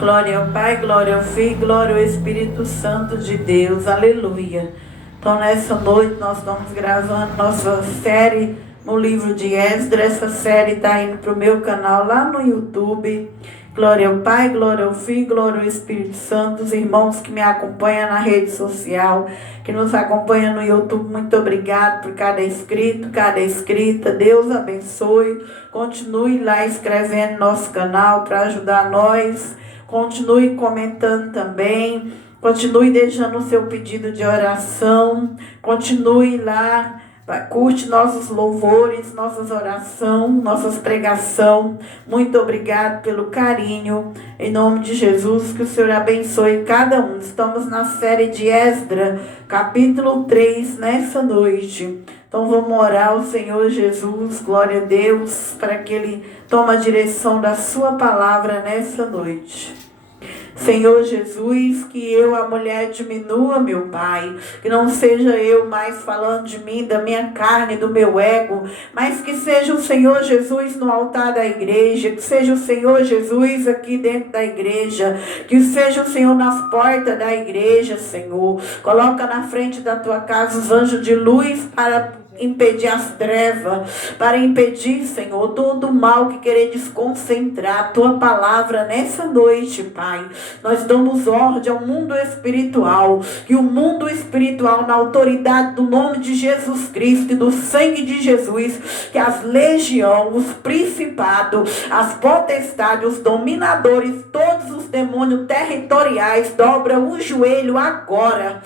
Glória ao Pai, glória ao Filho, glória ao Espírito Santo de Deus. Aleluia. Então, nessa noite, nós estamos gravando nossa série no livro de Esdras. Essa série está indo para o meu canal lá no YouTube. Glória ao Pai, glória ao Filho, glória ao Espírito Santo. Os irmãos que me acompanham na rede social, que nos acompanham no YouTube, muito obrigado por cada inscrito, cada inscrita. Deus abençoe. Continue lá escrevendo no nosso canal para ajudar nós. Continue comentando também. Continue deixando o seu pedido de oração. Continue lá. Curte nossos louvores, nossas orações, nossas pregação. Muito obrigado pelo carinho. Em nome de Jesus, que o Senhor abençoe cada um. Estamos na série de Esdras, capítulo 3, nessa noite. Então vamos orar ao Senhor Jesus, glória a Deus, para que Ele tome a direção da sua palavra nessa noite. Senhor Jesus, que eu, a mulher, diminua, meu Pai, que não seja eu mais falando de mim, da minha carne, do meu ego, mas que seja o Senhor Jesus no altar da igreja, que seja o Senhor Jesus aqui dentro da igreja, que seja o Senhor nas portas da igreja, Senhor. Coloca na frente da tua casa os anjos de luz para impedir as trevas, para impedir, Senhor, todo o mal que querer desconcentrar a tua palavra nessa noite, Pai. Nós damos ordem ao mundo espiritual, que o mundo espiritual, na autoridade do nome de Jesus Cristo e do sangue de Jesus, que as legiões, os principados, as potestades, os dominadores, todos os demônios territoriais dobram o joelho agora.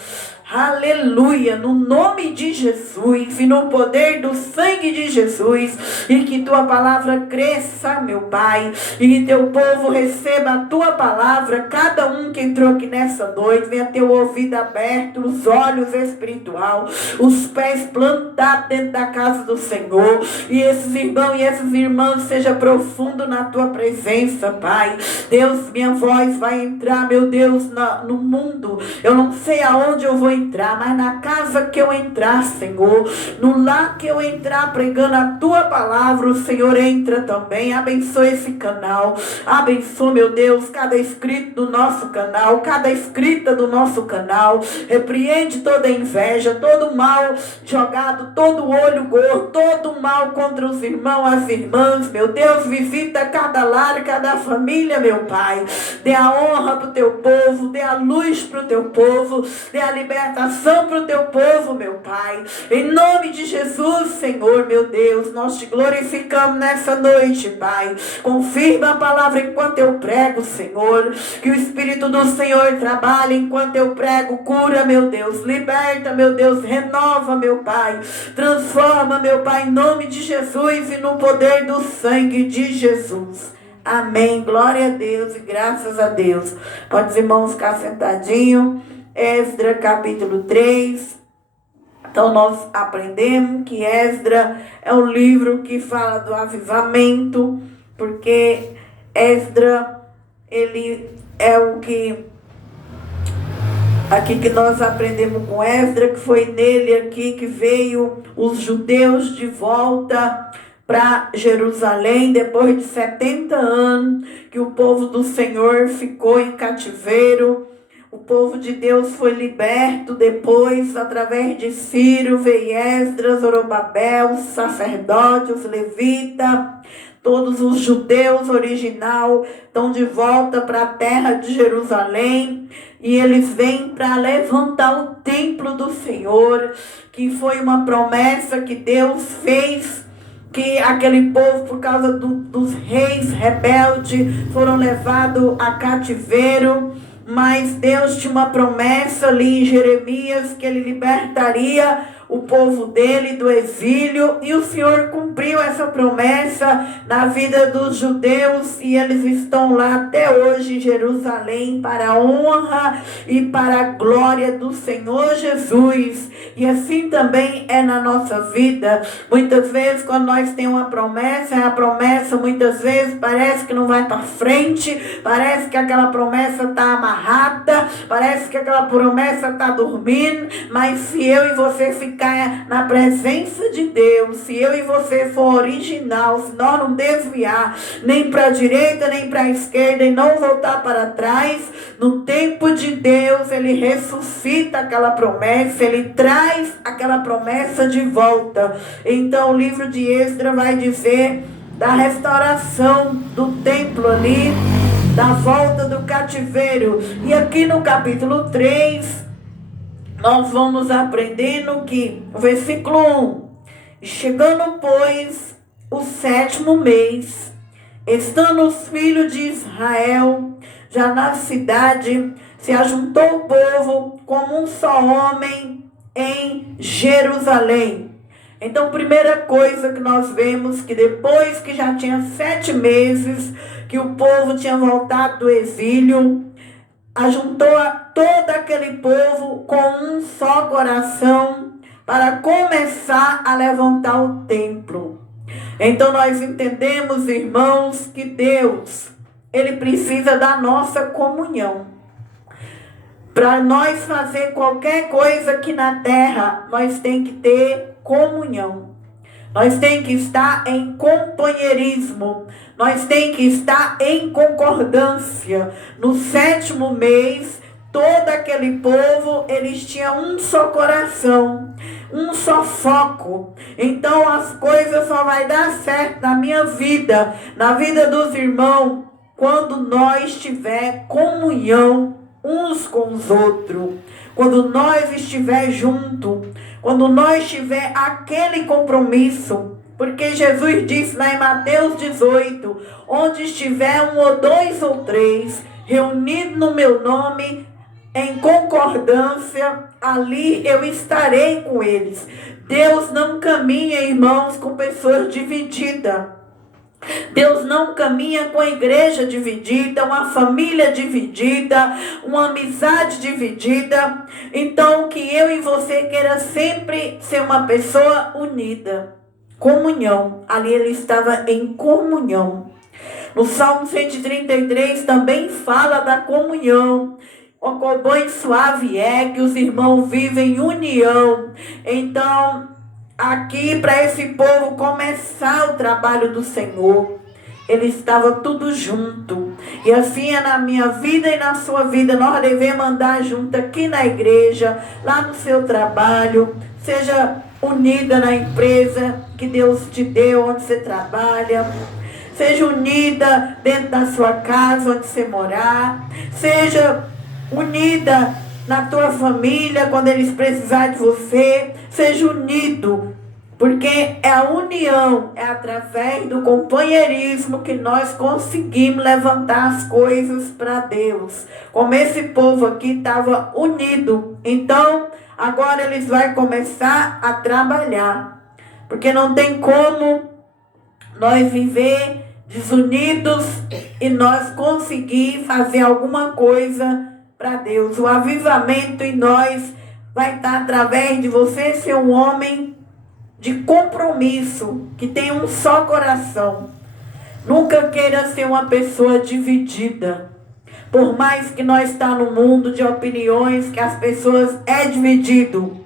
Aleluia, no nome de Jesus e no poder do sangue de Jesus, e que tua palavra cresça, meu Pai, e que teu povo receba a tua palavra. Cada um que entrou aqui nessa noite, venha ter o ouvido aberto, os olhos espiritual, os pés plantados dentro da casa do Senhor, e esses irmãos e essas irmãs seja profundo na tua presença, Pai. Deus, minha voz vai entrar, meu Deus, no mundo. Eu não sei aonde eu vou entrar, mas na casa que eu entrar, Senhor, no lar que eu entrar pregando a tua palavra, o Senhor entra também. Abençoe esse canal, abençoe, meu Deus, cada inscrito do nosso canal, cada inscrita do nosso canal. Repreende toda inveja, todo mal jogado, todo olho gordo, todo mal contra os irmãos, as irmãs, meu Deus. Visita cada lar, cada família, meu Pai. Dê a honra para o teu povo, dê a luz para o teu povo, dê a libertação para o teu povo, meu Pai. Em nome de Jesus, Senhor, meu Deus, nós te glorificamos nessa noite, Pai. Confirma a palavra enquanto eu prego, Senhor. Que o Espírito do Senhor trabalhe enquanto eu prego. Cura, meu Deus. Liberta, meu Deus. Renova, meu Pai. Transforma, meu Pai, em nome de Jesus e no poder do sangue de Jesus. Amém. Glória a Deus e graças a Deus. Pode os irmãos ficar sentadinhos. Esdras capítulo 3. Então nós aprendemos que Esdras é um livro que fala do avivamento, porque Esdras, ele é o que aqui que nós aprendemos com Esdras, que foi nele aqui que veio os judeus de volta para Jerusalém, depois de 70 anos que o povo do Senhor ficou em cativeiro. O povo de Deus foi liberto depois, através de Ciro, veio Esdras, Zorobabel, os sacerdotes, os levitas, todos os judeus original estão de volta para a terra de Jerusalém. E eles vêm para levantar o templo do Senhor, que foi uma promessa que Deus fez, que aquele povo, por causa dos reis rebeldes, foram levados a cativeiro. Mas Deus tinha uma promessa ali em Jeremias, que ele libertaria o povo dele do exílio, e o Senhor cumpriu essa promessa na vida dos judeus, e eles estão lá até hoje em Jerusalém para a honra e para a glória do Senhor Jesus. E assim também é na nossa vida. Muitas vezes quando nós temos uma promessa, a promessa muitas vezes parece que não vai para frente, parece que aquela promessa está amarrada, parece que aquela promessa está dormindo, mas se eu e você ficar ficar na presença de Deus, se eu e você for original, se nós não desviar nem para a direita, nem para a esquerda e não voltar para trás, no tempo de Deus, Ele ressuscita aquela promessa, Ele traz aquela promessa de volta. Então o livro de Esdras vai dizer da restauração do templo ali, da volta do cativeiro. E aqui no capítulo 3, nós vamos aprendendo que, o versículo 1, chegando, pois, o 7º mês, estando os filhos de Israel já na cidade, se ajuntou o povo como um só homem em Jerusalém. Então, primeira coisa que nós vemos, que depois que já tinha 7 meses, que o povo tinha voltado do exílio, ajuntou a todo aquele povo com um só coração para começar a levantar o templo. Então nós entendemos, irmãos, que Deus, Ele precisa da nossa comunhão. Para nós fazer qualquer coisa aqui na terra, nós tem que ter comunhão. Nós tem que estar em companheirismo. Nós tem que estar em concordância. No 7º mês, todo aquele povo, eles tinham um só coração, um só foco. Então as coisas só vai dar certo na minha vida, na vida dos irmãos, quando nós tiver comunhão uns com os outros. Quando nós estiver junto, quando nós tiver aquele compromisso, porque Jesus disse lá em Mateus 18, onde estiver 1 ou 2 ou 3 reunidos no meu nome, em concordância, ali eu estarei com eles. Deus não caminha, irmãos, com pessoas divididas. Deus não caminha com a igreja dividida, uma família dividida, uma amizade dividida. Então, que eu e você queira sempre ser uma pessoa unida. Comunhão. Ali ele estava em comunhão. No Salmo 133 também fala da comunhão. O quão bom e suave é que os irmãos vivem em união. Então, aqui para esse povo começar o trabalho do Senhor, ele estava tudo junto. E assim é na minha vida e na sua vida. Nós devemos andar junto aqui na igreja, lá no seu trabalho. Seja unida na empresa que Deus te deu, onde você trabalha. Seja unida dentro da sua casa, onde você morar. Seja unida na tua família, quando eles precisarem de você. Seja unido, porque é a união, é através do companheirismo que nós conseguimos levantar as coisas para Deus. Como esse povo aqui estava unido, então agora eles vão começar a trabalhar, porque não tem como nós viver desunidos e nós conseguir fazer alguma coisa para Deus. O avivamento em nós vai estar através de você ser um homem de compromisso, que tem um só coração. Nunca queira ser uma pessoa dividida. Por mais que nós estamos no mundo de opiniões, que as pessoas é dividido,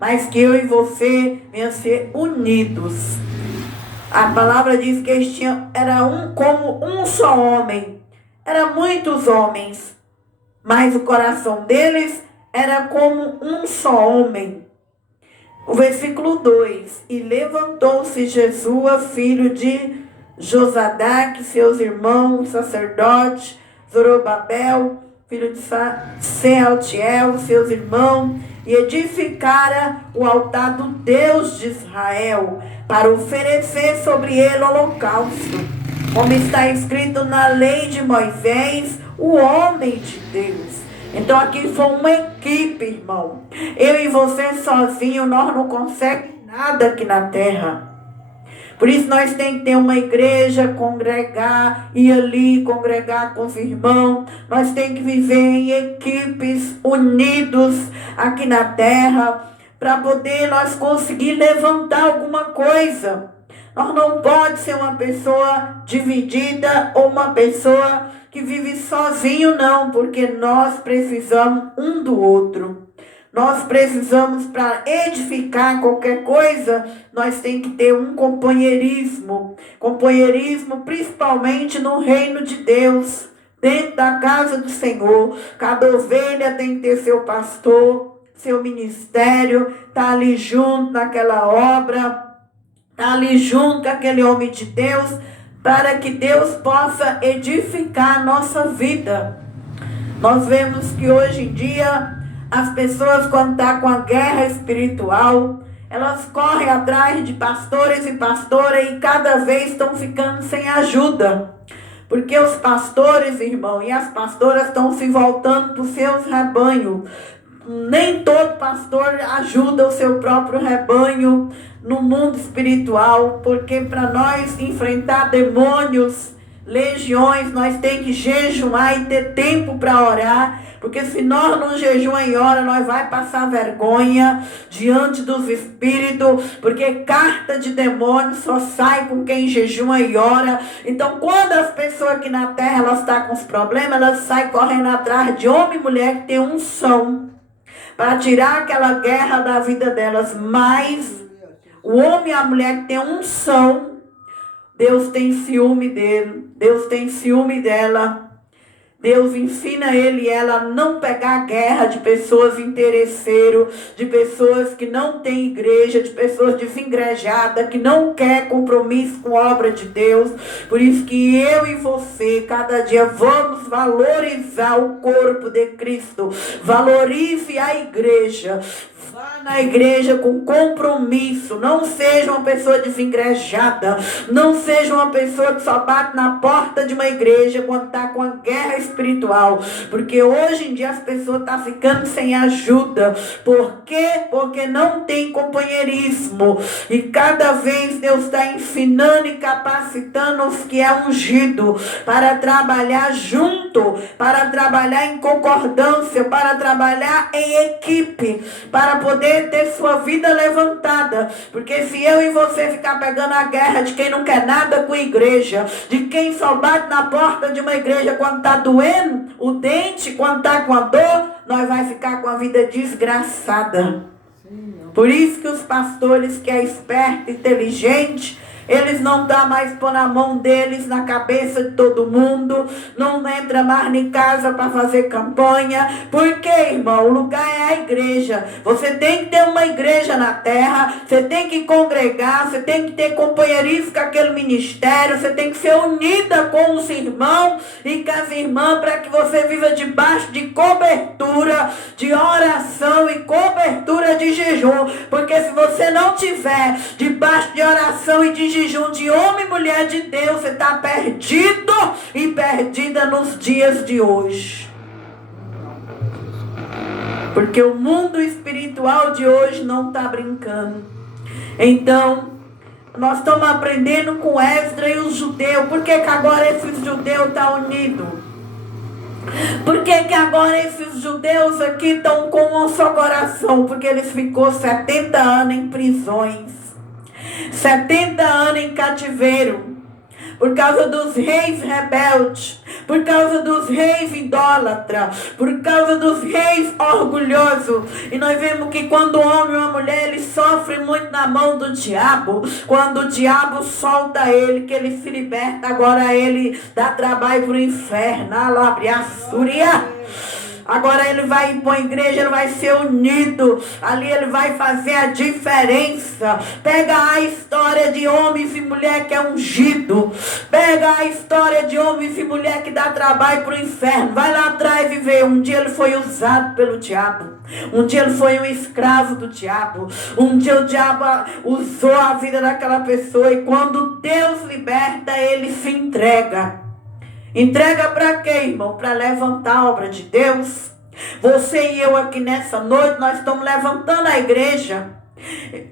mas que eu e você venham ser unidos. A palavra diz que eles era como um só homem. Eram muitos homens, mas o coração deles era como um só homem. O versículo 2. E levantou-se Jesus, filho de Josadaque, seus irmãos, sacerdote, Zorobabel, filho de Sealtiel, seus irmãos, e edificara o altar do Deus de Israel, para oferecer sobre ele holocausto, como está escrito na lei de Moisés, o homem de Deus. Então aqui foi uma equipe, irmão. Eu e você sozinho, nós não conseguimos nada aqui na terra. Por isso nós temos que ter uma igreja, congregar, ir ali, congregar com os irmãos. Nós temos que viver em equipes, unidos aqui na terra, para poder nós conseguir levantar alguma coisa. Nós não podemos ser uma pessoa dividida ou uma pessoa que vive sozinho, não, porque nós precisamos um do outro. Nós precisamos, para edificar qualquer coisa, nós temos que ter um companheirismo. Companheirismo principalmente no reino de Deus, dentro da casa do Senhor. Cada ovelha tem que ter seu pastor, seu ministério, tá ali junto naquela obra, tá ali junto com aquele homem de Deus, para que Deus possa edificar a nossa vida. Nós vemos que hoje em dia as pessoas, quando estão com a guerra espiritual, elas correm atrás de pastores e pastoras e cada vez estão ficando sem ajuda. Porque os pastores, irmão, e as pastoras estão se voltando para os seus rebanhos. Nem todo pastor ajuda o seu próprio rebanho no mundo espiritual, porque para nós enfrentar demônios, legiões, nós temos que jejuar e ter tempo para orar. Porque se nós não jejuamos e ora, nós vai passar vergonha diante dos espíritos. Porque carta de demônio só sai com quem jejua e ora. Então, quando as pessoas aqui na terra elas estão com os problemas, elas saem correndo atrás de homem e mulher que tem unção para tirar aquela guerra da vida delas. Mas o homem e a mulher que tem unção, Deus tem ciúme dele, Deus tem ciúme dela. Deus ensina ele e ela a não pegar guerra de pessoas interesseiros, de pessoas que não têm igreja, de pessoas desengrejadas, que não quer compromisso com a obra de Deus. Por isso que eu e você, cada dia, vamos valorizar o corpo de Cristo. Valorize a igreja. Vá na igreja com compromisso. Não seja uma pessoa desengrejada. Não seja uma pessoa que só bate na porta de uma igreja quando está com a guerra espiritual. Porque hoje em dia as pessoas estão ficando sem ajuda. Por quê? Porque não tem companheirismo. E cada vez Deus está ensinando e capacitando os que é ungido para trabalhar junto, para trabalhar em concordância, para trabalhar em equipe, para poder ter sua vida levantada. Porque se eu e você ficar pegando a guerra de quem não quer nada com a igreja, de quem só bate na porta de uma igreja quando está doendo o dente, quando está com a dor, nós vai ficar com a vida desgraçada. Por isso que os pastores que é esperto, inteligente, eles não dão mais pôr na mão deles, na cabeça de todo mundo. Não entra mais em casa para fazer campanha. Por quê, irmão? O lugar é a igreja. Você tem que ter uma igreja na terra. Você tem que congregar. Você tem que ter companheirismo com aquele ministério. Você tem que ser unida com os irmãos e com as irmãs para que você viva debaixo de cobertura, de oração e cobertura de jejum. Porque se você não tiver debaixo de oração e de jejum de homem e mulher de Deus, você está perdido e perdida nos dias de hoje. Porque o mundo espiritual de hoje não está brincando. Então, nós estamos aprendendo com Esdras e os judeus. Por que agora esses judeus estão unidos? Por que agora esses judeus aqui estão com um só coração? Porque eles ficou 70 anos em prisões. 70 anos em cativeiro, por causa dos reis rebeldes, por causa dos reis idólatras, por causa dos reis orgulhosos. E nós vemos que quando o homem ou a mulher, ele sofre muito na mão do diabo. Quando o diabo solta ele, que ele se liberta, agora ele dá trabalho para o inferno. Agora ele vai ir para a igreja, ele vai ser unido. Ali ele vai fazer a diferença. Pega a história de homens e mulher que é ungido. Pega a história de homens e mulher que dá trabalho para o inferno. Vai lá atrás e vê. Um dia ele foi usado pelo diabo. Um dia ele foi um escravo do diabo. Um dia o diabo usou a vida daquela pessoa. E quando Deus liberta, ele se entrega. Entrega para quê, irmão? Para levantar a obra de Deus. Você e eu aqui nessa noite, nós estamos levantando a igreja.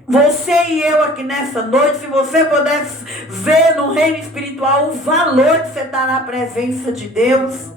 Você e eu aqui nessa noite, se você pudesse ver no reino espiritual o valor de você estar na presença de Deus.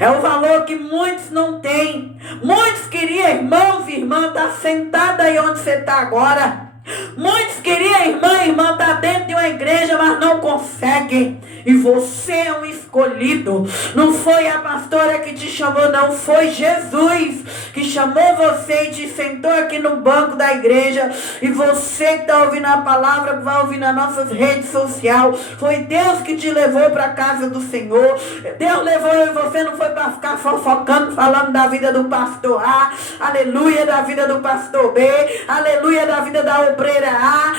É o valor que muitos não têm. Muitos queriam, irmãos e irmãs, estar sentados aí onde você está agora. Muitos queriam, irmã, estar dentro de uma igreja, mas não conseguem. E você é um escolhido. Não foi a pastora que te chamou, não. Foi Jesus que chamou você e te sentou aqui no banco da igreja. E você que está ouvindo a palavra, que vai ouvir nas nossas redes sociais. Foi Deus que te levou para a casa do Senhor. Deus levou e você não foi para ficar fofocando, falando da vida do pastor A. Aleluia, da vida do pastor B. Aleluia, da vida da obreira A.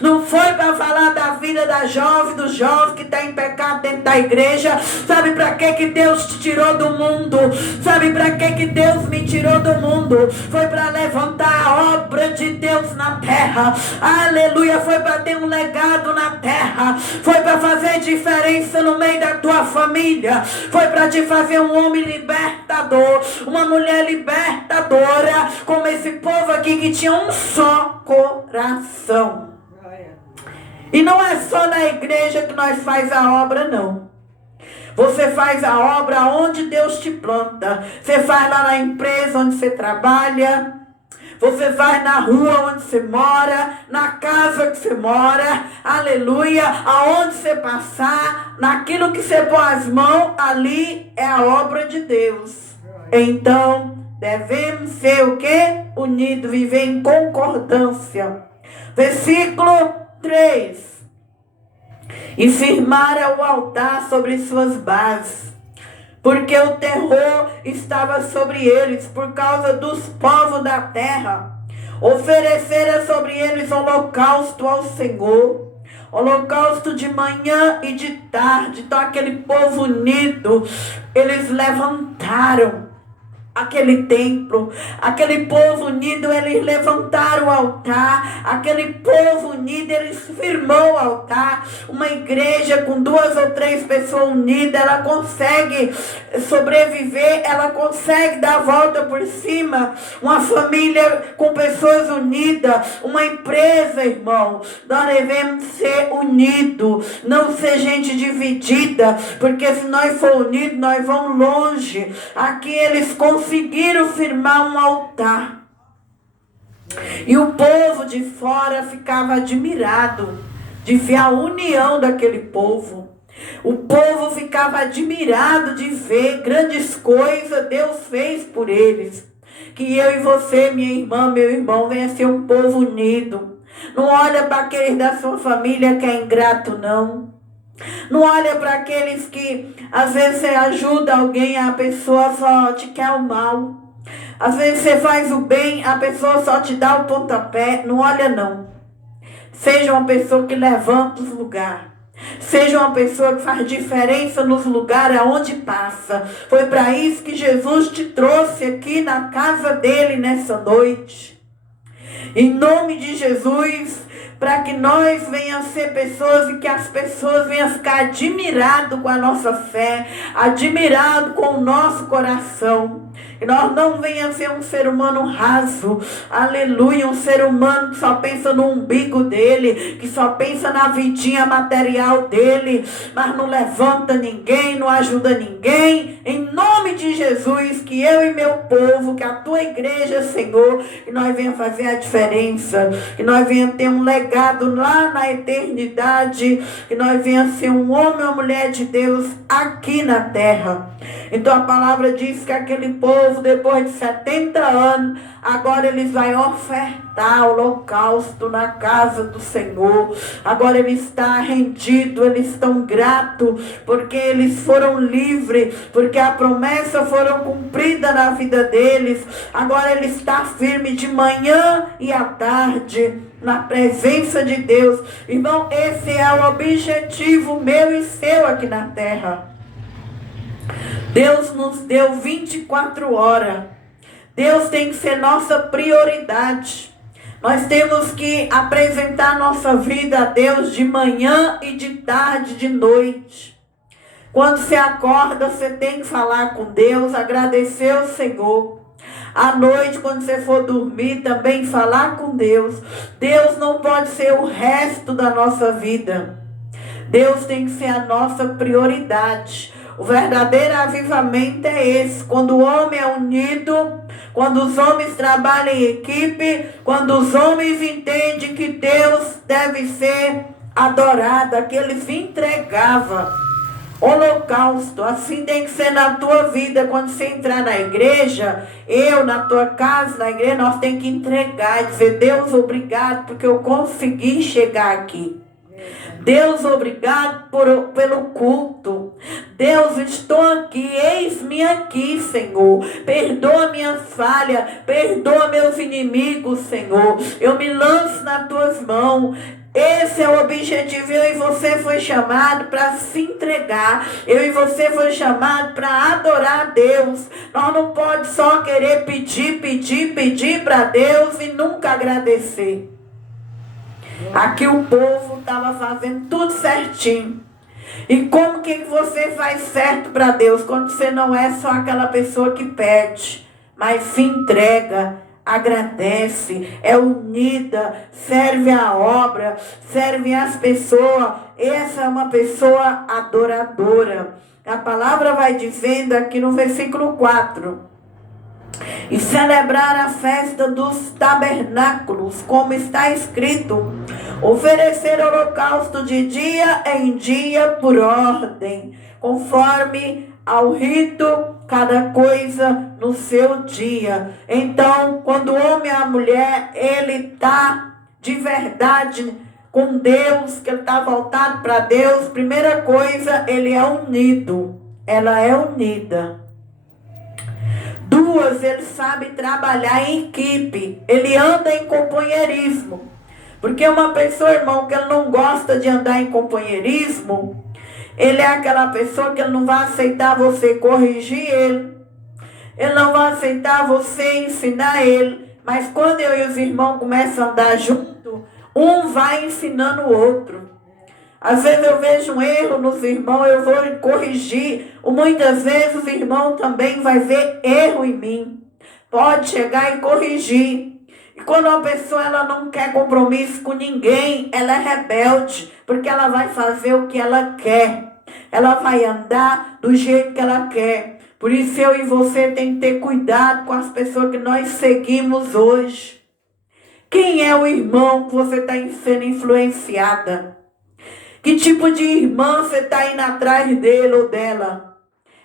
Não foi para falar da vida da jovem, do jovem que está em pecado dentro da igreja. Sabe para que Deus te tirou do mundo? Sabe para que Deus me tirou do mundo? Foi para levantar a obra de Deus na terra. Aleluia, foi para ter um legado na terra. Foi para fazer diferença no meio da tua família. Foi para te fazer um homem libertador, uma mulher libertadora, como esse povo aqui que tinha um só coração. E não é só na igreja que nós faz a obra, não. Você faz a obra onde Deus te planta. Você faz lá na empresa onde você trabalha. Você faz na rua onde você mora, na casa que você mora, aleluia, aonde você passar, naquilo que você põe as mãos, ali é a obra de Deus. Então, devemos ser o quê? Unidos, viver em concordância. Versículo 3. E firmara o altar sobre suas bases, porque o terror estava sobre eles, por causa dos povos da terra. Oferecera sobre eles holocausto ao Senhor, holocausto de manhã e de tarde. Então aquele povo unido, eles levantaram aquele templo, aquele povo unido, eles levantaram o altar, aquele povo unido, eles firmou o altar. Uma igreja com 2 ou 3 pessoas unidas, ela consegue sobreviver, ela consegue dar a volta por cima. Uma família com pessoas unidas, uma empresa, irmão, nós devemos ser unidos, não ser gente dividida, porque se nós for unidos, nós vamos longe. Aqui eles conseguiram firmar um altar. E o povo de fora ficava admirado de ver a união daquele povo. O povo ficava admirado de ver grandes coisas Deus fez por eles. Que eu e você, minha irmã, meu irmão, venha ser um povo unido. Não olha para aqueles da sua família que é ingrato, não. Não olha para aqueles que às vezes você ajuda alguém, a pessoa só te quer o mal. Às vezes você faz o bem, a pessoa só te dá o pontapé. Não olha, não. Seja uma pessoa que levanta os lugares. Seja uma pessoa que faz diferença nos lugares aonde passa. Foi para isso que Jesus te trouxe aqui na casa dele nessa noite. Em nome de Jesus, para que nós venhamos ser pessoas e que as pessoas venham ficar admiradas com a nossa fé, admiradas com o nosso coração. Que nós não venhamos ser um ser humano raso, aleluia, um ser humano que só pensa no umbigo dele, que só pensa na vidinha material dele, mas não levanta ninguém, não ajuda ninguém. Em nome de Jesus, que eu e meu povo, que a tua igreja, Senhor, que nós venhamos fazer a diferença, que nós venhamos ter um legado lá na eternidade, que nós venhamos ser um homem ou mulher de Deus aqui na terra. Então a palavra diz que aquele povo, depois de 70 anos, agora eles vão ofertar holocausto na casa do Senhor. Agora ele está rendido, eles estão gratos, porque eles foram livres, porque a promessa foram cumprida na vida deles. Agora ele está firme de manhã e à tarde, na presença de Deus. Irmão, esse é o objetivo meu e seu aqui na terra. Deus nos deu 24 horas. Deus tem que ser nossa prioridade. Nós temos que apresentar nossa vida a Deus de manhã e de tarde, de noite. Quando você acorda, você tem que falar com Deus, agradecer ao Senhor. À noite, quando você for dormir, também falar com Deus. Deus não pode ser o resto da nossa vida. Deus tem que ser a nossa prioridade. O verdadeiro avivamento é esse, quando o homem é unido, quando os homens trabalham em equipe, quando os homens entendem que Deus deve ser adorado, aquele se entregava. Holocausto, assim tem que ser na tua vida. Quando você entrar na igreja, eu na tua casa, na igreja, nós temos que entregar e dizer: Deus, obrigado porque eu consegui chegar aqui. Deus, obrigado pelo culto. Deus, estou aqui, eis-me aqui, Senhor. Perdoa minha falha, perdoa meus inimigos, Senhor. Eu me lanço nas tuas mãos. Esse é o objetivo. Eu e você foi chamado para se entregar. Eu e você foi chamado para adorar a Deus. Nós não podemos só querer pedir para Deus e nunca agradecer. Aqui o povo estava fazendo tudo certinho. E como que você faz certo para Deus? Quando você não é só aquela pessoa que pede, mas se entrega, agradece, é unida, serve a obra, serve as pessoas. Essa é uma pessoa adoradora. A palavra vai dizendo aqui no versículo 4. E celebrar a festa dos tabernáculos, como está escrito: oferecer holocausto de dia em dia por ordem, conforme ao rito, cada coisa no seu dia. Então, quando o homem e a mulher, ele está de verdade com Deus, que ele está voltado para Deus, primeira coisa, ele é unido, ela é unida. Duas, ele sabe trabalhar em equipe, ele anda em companheirismo. Porque uma pessoa, irmão, que ele não gosta de andar em companheirismo, ele é aquela pessoa que ele não vai aceitar você corrigir ele. Ele não vai aceitar você ensinar ele. Mas quando eu e os irmãos começam a andar junto, um vai ensinando o outro. Às vezes eu vejo um erro nos irmãos, eu vou corrigir. Muitas vezes os irmãos também vai ver erro em mim. Pode chegar e corrigir. E quando uma pessoa ela não quer compromisso com ninguém, ela é rebelde, porque ela vai fazer o que ela quer. Ela vai andar do jeito que ela quer. Por isso eu e você tem que ter cuidado com as pessoas que nós seguimos hoje. Quem é o irmão que você está sendo influenciada? Que tipo de irmã você está indo atrás dele ou dela?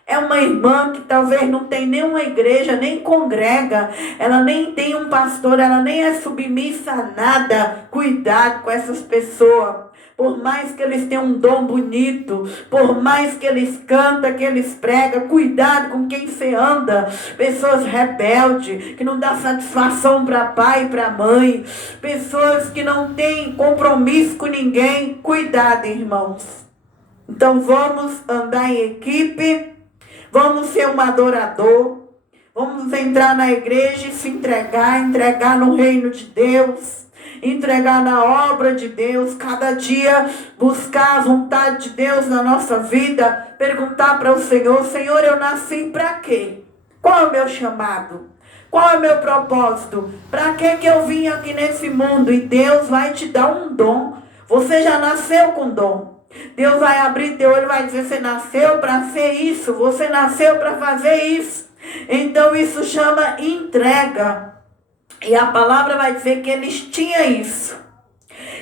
É uma irmã que talvez não tem nenhuma igreja, nem congrega. Ela nem tem um pastor, ela nem é submissa a nada. Cuidado com essas pessoas. Por mais que eles tenham um dom bonito, por mais que eles cantam, que eles pregam, cuidado com quem você anda. Pessoas rebeldes, que não dão satisfação para pai e para mãe. Pessoas que não têm compromisso com ninguém. Cuidado, irmãos. Então vamos andar em equipe, vamos ser um adorador, vamos entrar na igreja e se entregar no reino de Deus. Entregar na obra de Deus, cada dia buscar a vontade de Deus na nossa vida, perguntar para o Senhor: Senhor, eu nasci para quê? Qual é o meu chamado? Qual é o meu propósito? Para que eu vim aqui nesse mundo? E Deus vai te dar um dom. Você já nasceu com dom. Deus vai abrir teu olho e vai dizer: você nasceu para ser isso, você nasceu para fazer isso. Então isso chama entrega. E a palavra vai dizer que eles tinham isso.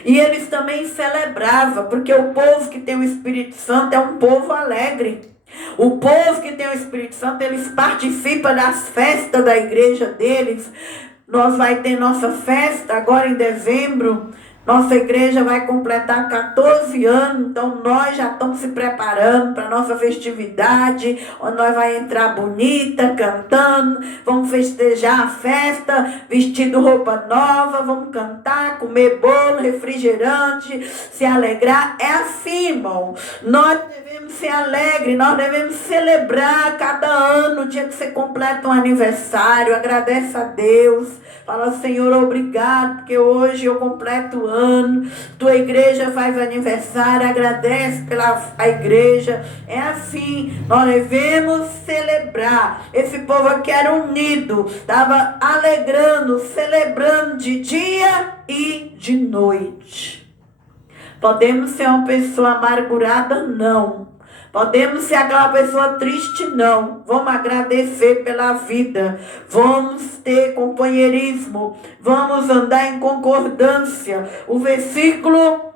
E eles também celebravam, porque o povo que tem o Espírito Santo é um povo alegre. O povo que tem o Espírito Santo, eles participam das festas da igreja deles. Nós vai ter nossa festa agora em dezembro. Nossa igreja vai completar 14 anos, então nós já estamos se preparando para a nossa festividade, onde nós vamos entrar bonita, cantando, vamos festejar a festa, vestindo roupa nova, vamos cantar, comer bolo, refrigerante, se alegrar. É assim, irmão. Nós devemos ser alegres, nós devemos celebrar cada ano, o dia que você completa um aniversário, agradece a Deus. Fala: Senhor, obrigado, porque hoje eu completo o ano. Tua igreja faz aniversário, agradece pela a igreja. É assim, nós devemos celebrar. Esse povo aqui era unido, estava alegrando, celebrando de dia e de noite. Podemos ser uma pessoa amargurada? Não. Podemos ser aquela pessoa triste? Não. Vamos agradecer pela vida. Vamos ter companheirismo. Vamos andar em concordância. O versículo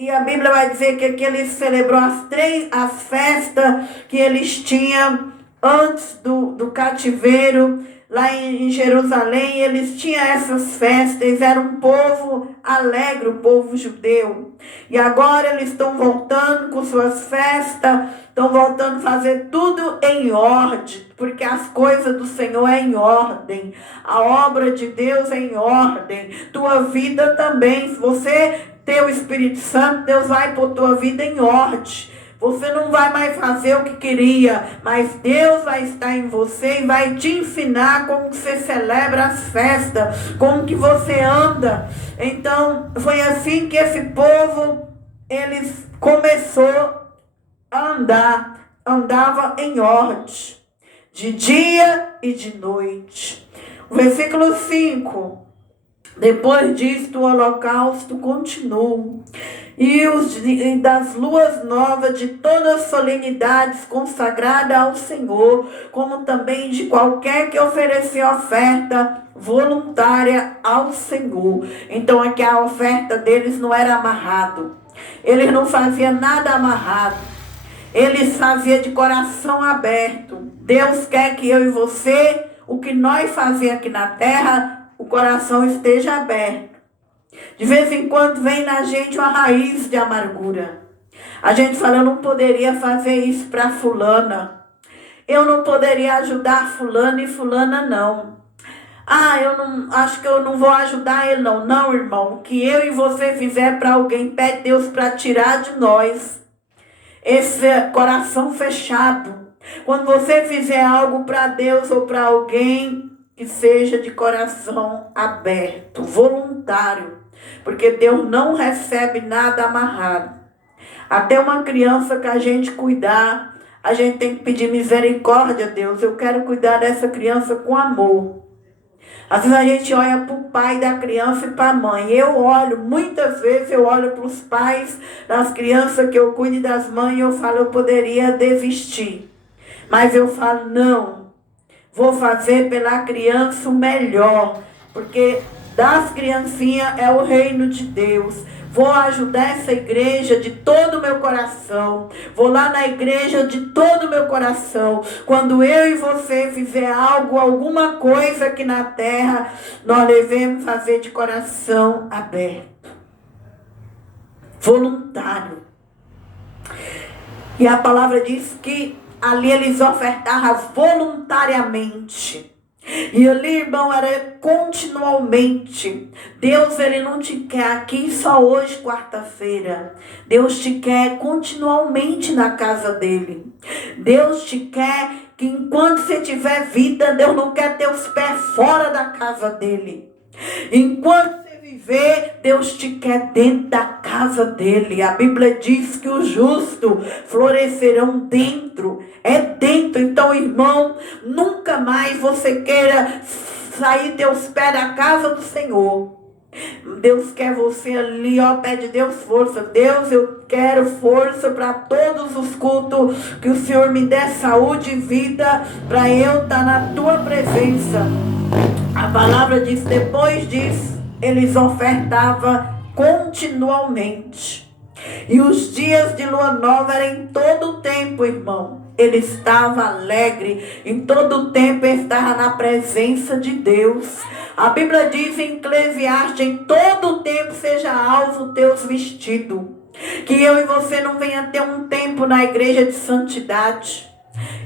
E a Bíblia vai dizer que aqui eles celebrou as festas que eles tinham antes do cativeiro, lá em Jerusalém. Eles tinham essas festas, eles eram um povo alegre, o povo judeu. E agora eles estão voltando com suas festas, estão voltando a fazer tudo em ordem, porque as coisas do Senhor é em ordem, a obra de Deus é em ordem, tua vida também. Se você ter o Espírito Santo, Deus vai pôr tua vida em ordem. Você não vai mais fazer o que queria, mas Deus vai estar em você e vai te ensinar como que você celebra as festas, como que você anda. Então, foi assim que esse povo, eles começou a andava em ordem, de dia e de noite. O versículo 5, depois disto o holocausto continuou, e das luas novas, de todas as solenidades consagradas ao Senhor, como também de qualquer que oferecia oferta voluntária ao Senhor. Então aqui a oferta deles não era amarrado, eles não faziam nada amarrado, eles faziam de coração aberto. Deus quer que eu e você, o que nós fazemos aqui na terra, o coração esteja aberto. De vez em quando vem na gente uma raiz de amargura. A gente fala, eu não poderia fazer isso para fulana. Eu não poderia ajudar fulano e fulana não. Acho que eu não vou ajudar ele não. Não, irmão, o que eu e você fizer para alguém, pede Deus para tirar de nós esse coração fechado. Quando você fizer algo para Deus ou para alguém, que seja de coração aberto, voluntário. Porque Deus não recebe nada amarrado. Até uma criança que a gente cuidar, a gente tem que pedir misericórdia a Deus. Eu quero cuidar dessa criança com amor. Às vezes a gente olha para o pai da criança e para a mãe. Muitas vezes eu olho para os pais das crianças que eu cuido e das mães e eu falo, eu poderia desistir. Mas eu falo, não, vou fazer pela criança o melhor, porque das criancinhas é o reino de Deus. Vou ajudar essa igreja de todo o meu coração. Vou lá na igreja de todo o meu coração. Quando eu e você fizer algo, alguma coisa aqui na terra, nós devemos fazer de coração aberto. Voluntário. E a palavra diz que ali eles ofertavam voluntariamente. E ali, irmão, era continuamente. Deus, ele não te quer aqui só hoje, quarta-feira. Deus te quer continuamente na casa dele. Deus te quer que enquanto você tiver vida, Deus não quer ter os pés fora da casa dele. Enquanto você viver, Deus te quer dentro da casa dele. A Bíblia diz que os justos florescerão dentro. É dentro. Então, irmão, nunca mais você queira sair teus pés da casa do Senhor. Deus quer você ali, ó, pede Deus força. Deus, eu quero força para todos os cultos, que o Senhor me dê saúde e vida para eu estar na tua presença. A palavra diz, depois disso, eles ofertavam continuamente. E os dias de lua nova eram em todo o tempo, irmão. Ele estava alegre, em todo o tempo ele estava na presença de Deus. A Bíblia diz em Eclesiastes, em todo o tempo seja alvo teus vestidos. Que eu e você não venha ter um tempo na igreja de santidade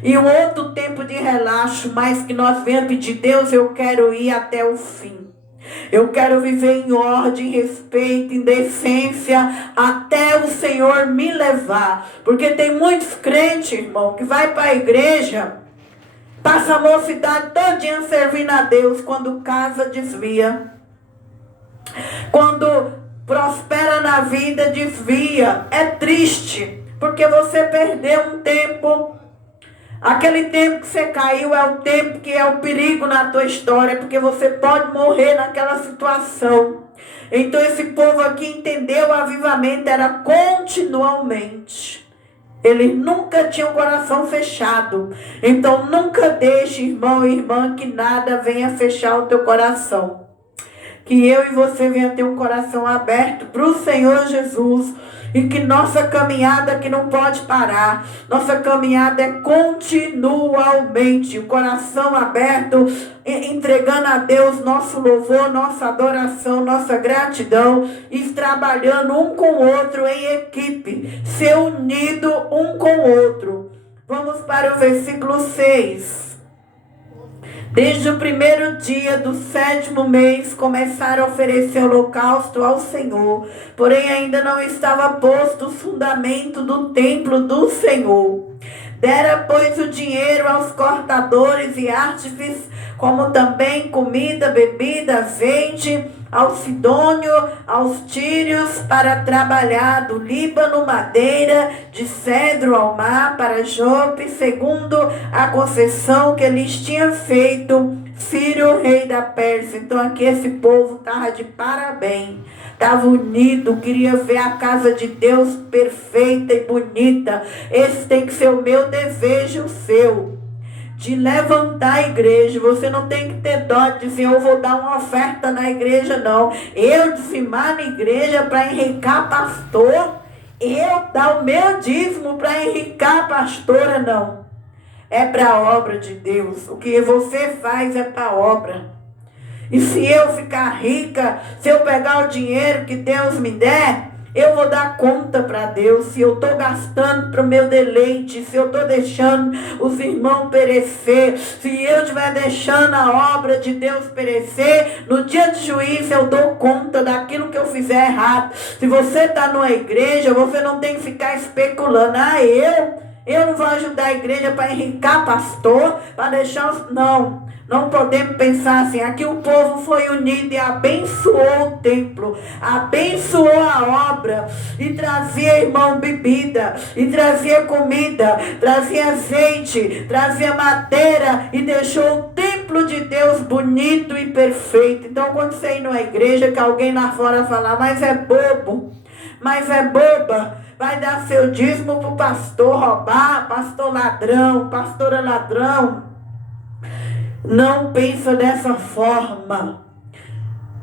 e um outro tempo de relaxo, mas que nós venhamos pedir, Deus, eu quero ir até o fim. Eu quero viver em ordem, respeito, em decência, até o Senhor me levar. Porque tem muitos crentes, irmão, que vai para a igreja, passa a mocidade todinha servindo a Deus, quando casa desvia. Quando prospera na vida, desvia. É triste, porque você perdeu um tempo. Aquele tempo que você caiu é o tempo que é o perigo na tua história, porque você pode morrer naquela situação. Então esse povo aqui entendeu, o avivamento era continuamente. Eles nunca tinham o coração fechado. Então nunca deixe, irmão e irmã, que nada venha fechar o teu coração. que eu e você venha ter um coração aberto para o Senhor Jesus. E que nossa caminhada que não pode parar, nossa caminhada é continuamente, o coração aberto, entregando a Deus nosso louvor, nossa adoração, nossa gratidão, e trabalhando um com o outro em equipe, ser unido um com o outro. Vamos para o versículo 6. Desde o primeiro dia do 7º mês, começaram a oferecer holocausto ao Senhor. Porém, ainda não estava posto o fundamento do templo do Senhor. Dera, pois, o dinheiro aos cortadores e artífices, como também comida, bebida, azeite, ao sidônio, aos tírios, para trabalhar do Líbano madeira, de cedro ao mar, para Jope, segundo a concessão que lhes tinha feito Ciro, rei da Pérsia. Então aqui esse povo estava de parabéns, estava unido, queria ver a casa de Deus perfeita e bonita. Esse tem que ser o meu desejo, o seu, de levantar a igreja. Você não tem que ter dó de dizer, eu vou dar uma oferta na igreja, não. Eu dizimar na igreja para enricar pastor, eu dar o meu dízimo para enricar a pastora, não. É para a obra de Deus. O que você faz é para a obra. E se eu ficar rica, se eu pegar o dinheiro que Deus me der, eu vou dar conta para Deus. Se eu estou gastando para o meu deleite, se eu estou deixando os irmãos perecer, se eu estiver deixando a obra de Deus perecer, no dia de juízo eu dou conta daquilo que eu fizer errado. Se você está numa igreja, você não tem que ficar especulando. Eu não vou ajudar a igreja para enricar pastor, para deixar os... Não podemos pensar assim. Aqui o povo foi unido e abençoou o templo, abençoou a obra, e trazia, irmão, bebida, e trazia comida, trazia azeite, trazia madeira, e deixou o templo de Deus bonito e perfeito. Então quando você ir numa igreja que alguém lá fora falar, mas é bobo, mas é boba, vai dar seu dízimo para o pastor roubar, pastor ladrão, pastora ladrão. Não pensa dessa forma.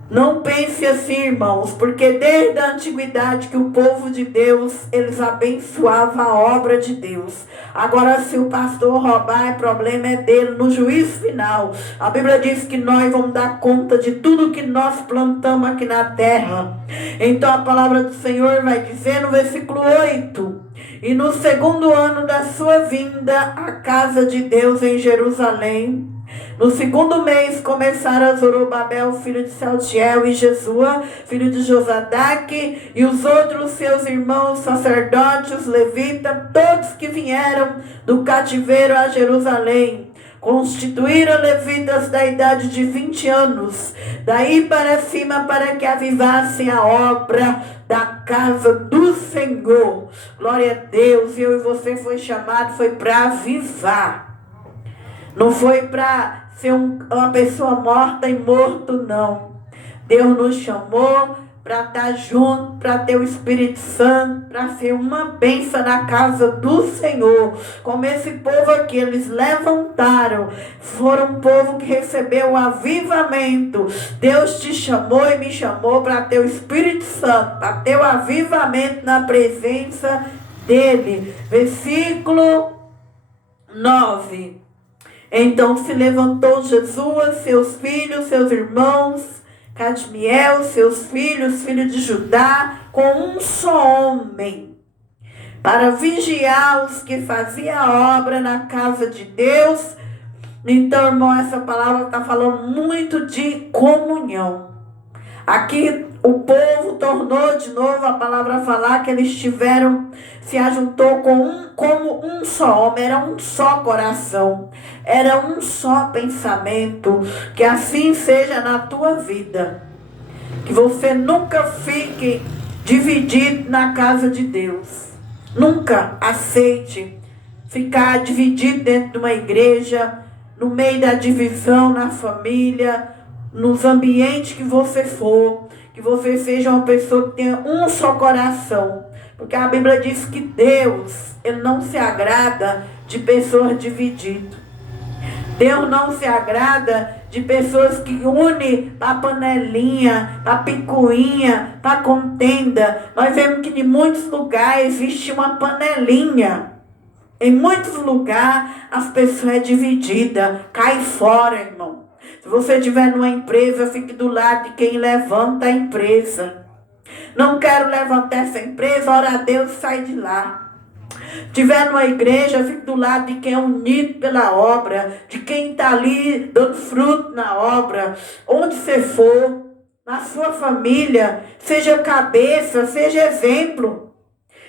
Não pense assim, irmãos, porque desde a antiguidade que o povo de Deus, eles abençoavam a obra de Deus. Agora, se o pastor roubar, o problema é dele no juízo final. A Bíblia diz que nós vamos dar conta de tudo que nós plantamos aqui na terra. Então a palavra do Senhor vai dizer no versículo 8: e no 2º ano da sua vinda à casa de Deus em Jerusalém, no 2º mês começaram a Zorobabel, filho de Saltiel, e Jesua, filho de Josadaque, e os outros seus irmãos sacerdotes, os levitas, todos que vieram do cativeiro a Jerusalém. Constituíram levitas da idade de 20 anos, daí para cima, para que avivassem a obra da casa do Senhor. Glória a Deus. Eu e você foi chamado, foi para avivar. Não foi para ser uma pessoa morta e morto, não. Deus nos chamou para estar junto, para ter o Espírito Santo, para ser uma bênção na casa do Senhor. Como esse povo aqui, eles levantaram, foram um povo que recebeu o avivamento. Deus te chamou e me chamou para ter o Espírito Santo, para ter o avivamento na presença dele. Versículo 9. Então se levantou Jesua, seus filhos, seus irmãos, Cadmiel, seus filhos, filhos de Judá, com um só homem, para vigiar os que faziam a obra na casa de Deus. Então, irmão, essa palavra está falando muito de comunhão. Aqui o povo tornou de novo a palavra falar que eles se ajuntou como um só homem, era um só coração, era um só pensamento. Que assim seja na tua vida, que você nunca fique dividido na casa de Deus, nunca aceite ficar dividido dentro de uma igreja, no meio da divisão na família, nos ambientes que você for, que você seja uma pessoa que tenha um só coração. Porque a Bíblia diz que Deus, Ele não se agrada de pessoas divididas. Deus não se agrada de pessoas que unem para panelinha, para picuinha, para contenda. Nós vemos que em muitos lugares existe uma panelinha. Em muitos lugares as pessoas é dividida, cai fora, irmão. Se você estiver numa empresa, fique do lado de quem levanta a empresa. Não quero levantar essa empresa, ora a Deus, sai de lá. Se estiver numa igreja, fique do lado de quem é unido pela obra, de quem está ali dando fruto na obra. Onde você for, na sua família, seja cabeça, seja exemplo.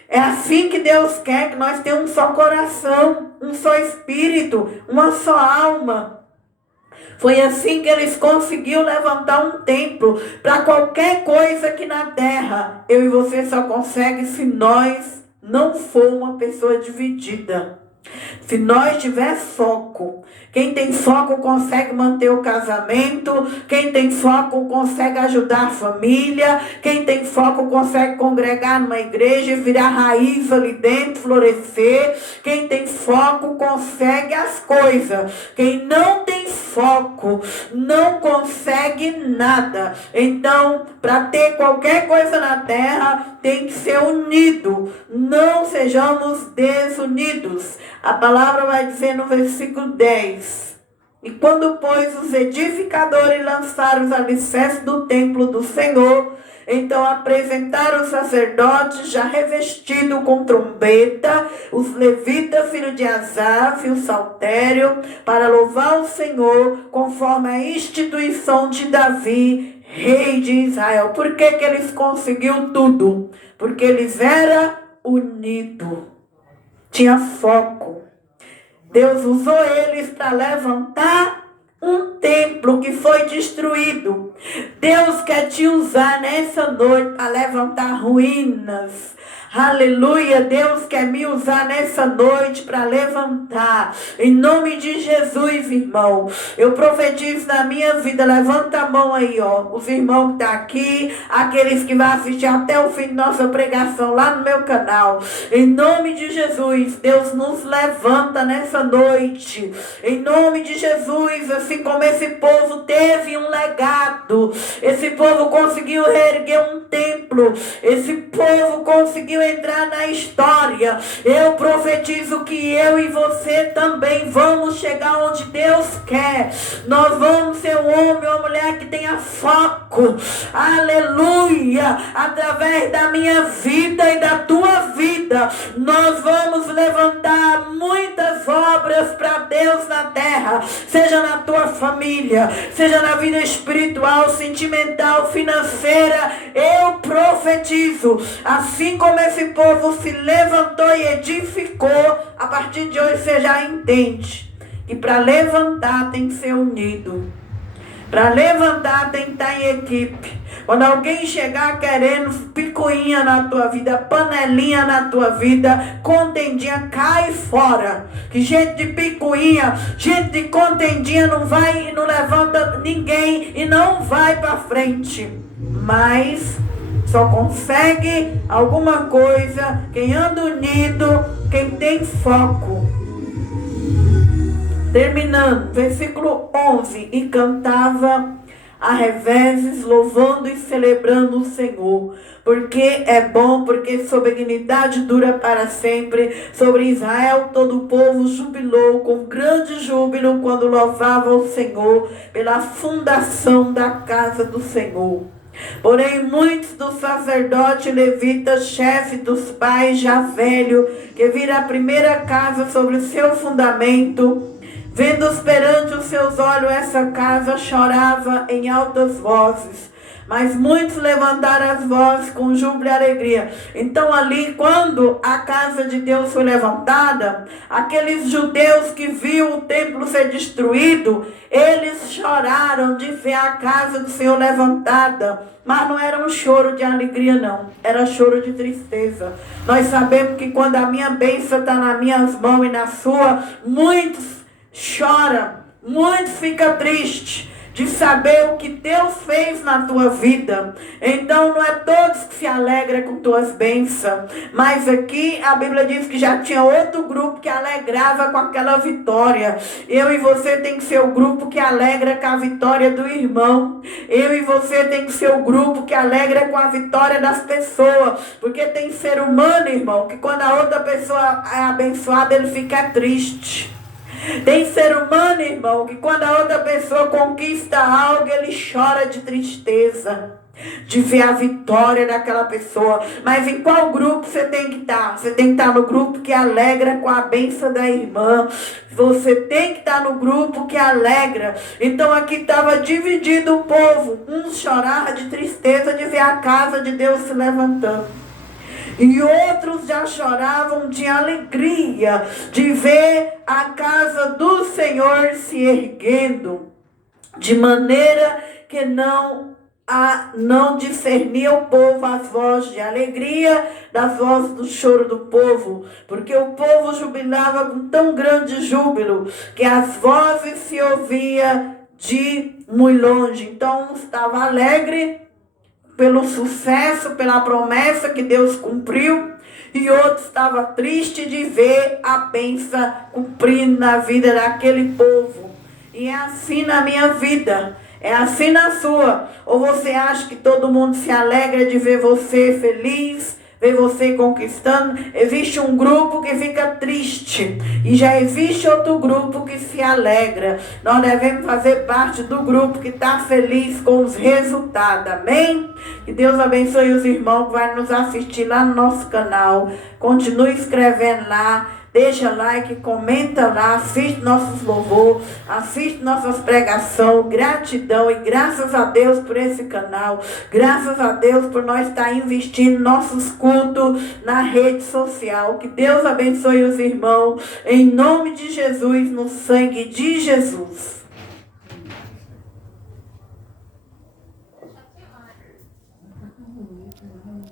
É assim que Deus quer, que nós tenhamos um só coração, um só espírito, uma só alma. Foi assim que eles conseguiram levantar um templo para qualquer coisa aqui na terra. Eu e você só conseguem se nós não for uma pessoa dividida. Se nós tiver foco, quem tem foco consegue manter o casamento, quem tem foco consegue ajudar a família, quem tem foco consegue congregar numa igreja e virar raiz ali dentro, florescer, quem tem foco consegue as coisas, quem não tem foco não consegue nada. Então, para ter qualquer coisa na terra, tem que ser unido, não sejamos desunidos. A palavra vai dizer no versículo 10. E quando, pois, os edificadores lançaram os alicerces do templo do Senhor, então apresentaram os sacerdotes já revestidos com trombeta, os levitas, filho de Asaf, e o saltério, para louvar o Senhor, conforme a instituição de Davi, rei de Israel. Por que eles conseguiram tudo? Porque eles eram unidos. Tinha foco. Deus usou eles para levantar um templo que foi destruído. Deus quer te usar nessa noite para levantar ruínas. Aleluia, Deus quer me usar nessa noite para levantar. Em nome de Jesus, irmão. Eu profetizo na minha vida. Levanta a mão aí, ó. Os irmãos que estão aqui, aqueles que vão assistir até o fim de nossa pregação lá no meu canal. Em nome de Jesus, Deus nos levanta nessa noite. Em nome de Jesus, assim como esse povo teve um legado. Esse povo conseguiu reerguer um templo. Esse povo conseguiu entrar na história. Eu profetizo que eu e você também vamos chegar onde Deus quer. Nós vamos ser um homem ou uma mulher que tenha foco. Aleluia! Através da minha vida e da tua vida, nós vamos levantar muitas obras para Deus na terra. Seja na tua família, seja na vida espiritual, sentimental, financeira. Eu profetizo, assim como esse povo se levantou e edificou, a partir de hoje você já entende que para levantar tem que ser unido. Para levantar tem que estar em equipe. Quando alguém chegar querendo picuinha na tua vida, panelinha na tua vida, contendinha, cai fora. Que gente de picuinha, gente de contendinha não vai, não levanta ninguém e não vai para frente. Mas só consegue alguma coisa quem anda unido, quem tem foco. Terminando, versículo 11. E cantava a reveses, louvando e celebrando o Senhor. Porque é bom, porque sua benignidade dura para sempre. Sobre Israel todo o povo jubilou com grande júbilo quando louvava o Senhor pela fundação da casa do Senhor. Porém, muitos dos sacerdotes levitas, chefe dos pais já velho, que viram a primeira casa sobre o seu fundamento, vendo perante os seus olhos essa casa, chorava em altas vozes. Mas muitos levantaram as vozes com júbilo e alegria. Então ali, quando a casa de Deus foi levantada, aqueles judeus que viram o templo ser destruído, eles choraram de ver a casa do Senhor levantada. Mas não era um choro de alegria, não. Era choro de tristeza. Nós sabemos que quando a minha bênção está nas minhas mãos e na sua, muitos choram, muitos ficam tristes. de saber o que Deus fez na tua vida. Então não é todos que se alegram com tuas bênçãos, mas aqui a Bíblia diz que já tinha outro grupo que alegrava com aquela vitória. Eu e você tem que ser o grupo que alegra com a vitória do irmão. Eu e você tem que ser o grupo que alegra com a vitória das pessoas, porque tem ser humano, irmão, que quando a outra pessoa é abençoada, ele fica triste. Tem ser humano, irmão, que quando a outra pessoa conquista algo, ele chora de tristeza, de ver a vitória daquela pessoa. Mas em qual grupo você tem que estar? Você tem que estar no grupo que alegra com a bênção da irmã. Você tem que estar no grupo que alegra. Então aqui estava dividido o povo. Uns choravam de tristeza de ver a casa de Deus se levantando. E outros já choravam de alegria de ver a casa do Senhor se erguendo, de maneira que não discernia o povo as vozes de alegria das vozes do choro do povo, porque o povo jubilava com tão grande júbilo que as vozes se ouvia de muito longe. Então um estava alegre pelo sucesso, pela promessa que Deus cumpriu, e outro estava triste de ver a bênção cumprindo na vida daquele povo. E é assim na minha vida, é assim na sua. Ou você acha que todo mundo se alegra de ver você feliz, ver você conquistando? Existe um grupo que fica triste e já existe outro grupo que se alegra. Nós devemos fazer parte do grupo que está feliz com os resultados, amém? Que Deus abençoe os irmãos que vão nos assistir lá no nosso canal. Continue escrevendo lá, deixa like, comenta lá, assiste nossos louvores, assiste nossas pregações. Gratidão e graças a Deus por esse canal. Graças a Deus por nós estar investindo nossos cultos na rede social. Que Deus abençoe os irmãos. Em nome de Jesus, no sangue de Jesus.